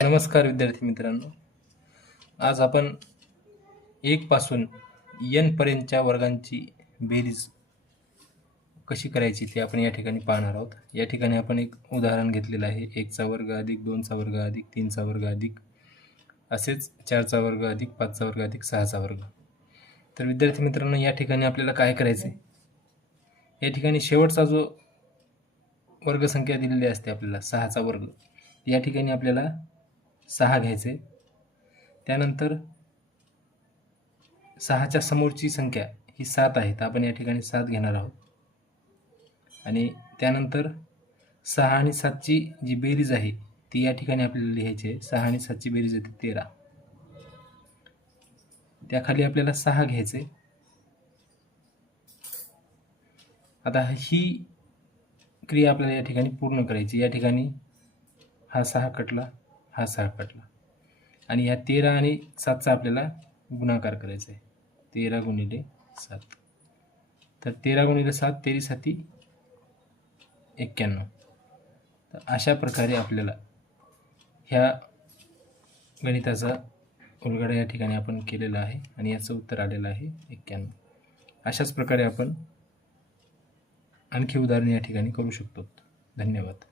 नमस्कार विद्यार्थी मित्रांनो, आज आपण 1 पासून n पर्यंतच्या वर्गांची बेरीज कशी करायची ते आपण या ठिकाणी पाहणार आहोत. या ठिकाणी आपण एक उदाहरण घेतलेलं आहे. 1चा वर्ग अधिक 2चा वर्ग अधिक 3चा वर्ग अधिक असेच 4चा वर्ग अधिक 5चा वर्ग अधिक 6चा वर्ग. तर विद्यार्थी मित्रांनो, या ठिकाणी आपल्याला काय करायचं आहे, या ठिकाणी शेवटचा जो वर्गसंख्या दिलेली असते आपल्याला 6चा वर्ग, या ठिकाणी आपल्याला 6 घ्यायचे. त्यानंतर 6च्या समोरची संख्या ही 7 आहे, तर आपण या ठिकाणी 7 घेणार आहोत. आणि त्यानंतर 6 आणि 7ची जी बेरीज आहे ती या ठिकाणी आपल्याला लिहायची आहे. 6 आणि 7ची बेरीज येते 13. त्याखाली आपल्याला 6 घ्यायचे. आता ही क्रिया आपल्याला या ठिकाणी पूर्ण करायची. या ठिकाणी हा 6 कटला, हा 6 कटला आणि या 13 आणि 7चा आपल्याला गुणाकार करायचा आहे. 13 गुणिले 7, तर 13 गुणिले 7 13 7 91. तर अशा प्रकारे आपल्याला ह्या गणिताचा उलगडा या ठिकाणी आपण केलेला आहे आणि याचं उत्तर आलेलं आहे 91. अशाच प्रकारे आपण आणखी उदाहरण या ठिकाणी करू शकतो. धन्यवाद.